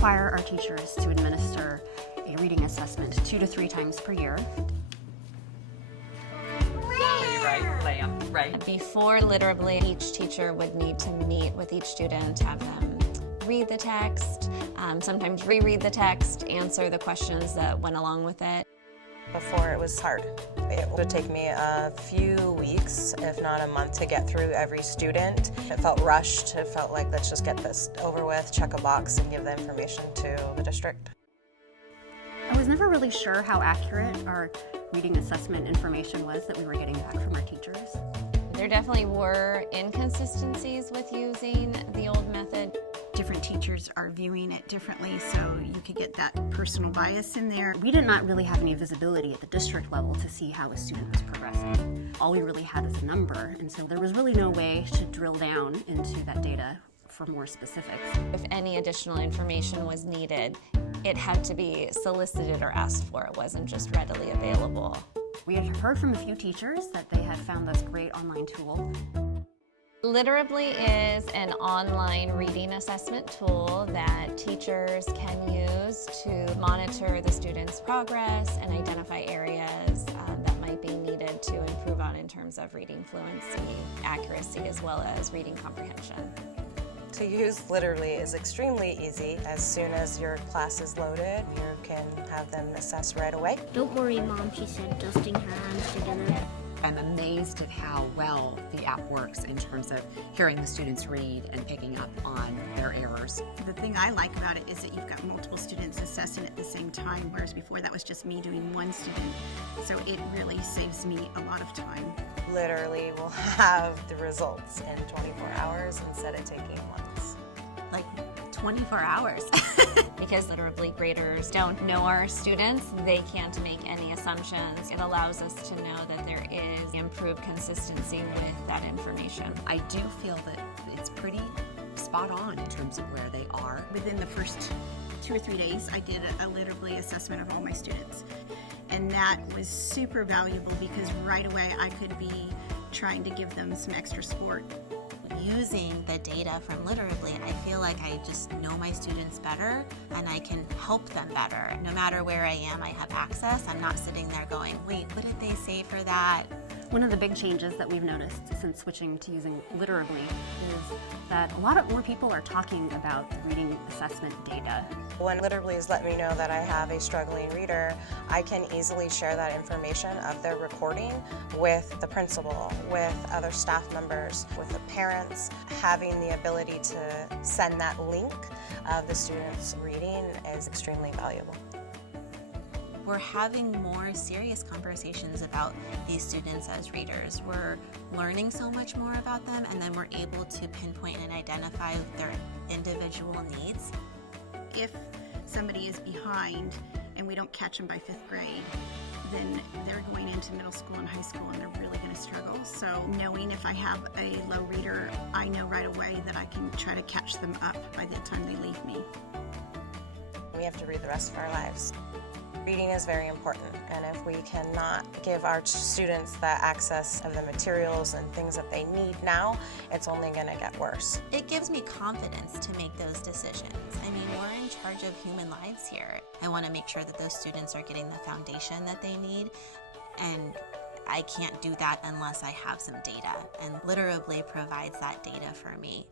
require our teachers to administer a reading assessment 2 to 3 times per year. Right. Before Literably, each teacher would need to meet with each student, have them read the text, sometimes reread the text, answer the questions that went along with it. Before, it was hard. It would take me a few weeks, if not a month, to get through every student. It felt rushed. It felt like, let's just get this over with, check a box, and give the information to the district. I was never really sure how accurate our reading assessment information was that we were getting back from our teachers. There definitely were inconsistencies with using the old method. Different teachers are viewing it differently, so you could get that personal bias in there. We did not really have any visibility at the district level to see how a student was progressing. All we really had is a number, and so there was really no way to drill down into that data for more specifics. If any additional information was needed, it had to be solicited or asked for. It wasn't just readily available. We had heard from a few teachers that they had found this great online tool. Literably is an online reading assessment tool that teachers can use to monitor the students' progress and identify areas that might be needed to improve on in terms of reading fluency, accuracy, as well as reading comprehension. To use Literally is extremely easy. As soon as your class is loaded, you can have them assess right away. Don't worry, Mom, she said, dusting her hands together. I'm amazed at how well the app works in terms of hearing the students read and picking up on their errors. The thing I like about it is that you've got multiple students assessing at the same time, whereas before that was just me doing one student. So it really saves me a lot of time. Literally, we'll have the results in 24 hours instead of taking months. Like 24 hours. Because Literably graders don't know our students, they can't make any assumptions. It allows us to know that there is improved consistency with that information. I do feel that it's pretty spot on in terms of where they are. Within the first 2 or 3 days, I did a Literably assessment of all my students. And that was super valuable because right away I could be trying to give them some extra support. Using the data from Literably, I feel like I just know my students better and I can help them better. No matter where I am, I have access. I'm not sitting there going, wait, what did they say for that? One of the big changes that we've noticed since switching to using Literably is that a lot more people are talking about the reading assessment data. When Literably has let me know that I have a struggling reader, I can easily share that information of their recording with the principal, with other staff members, with the parents. Having the ability to send that link of the students reading is extremely valuable. We're having more serious conversations about these students as readers. We're learning so much more about them, and then we're able to pinpoint and identify their individual needs. If somebody is behind and we don't catch them by 5th grade, then they're going into middle school and high school and they're really going to struggle. So knowing if I have a low reader, I know right away that I can try to catch them up by the time they leave me. We have to read the rest of our lives. Reading is very important, and if we cannot give our students the access of the materials and things that they need now, it's only going to get worse. It gives me confidence to make those decisions. I mean, we're in charge of human lives here. I want to make sure that those students are getting the foundation that they need, and I can't do that unless I have some data, and Literably provides that data for me.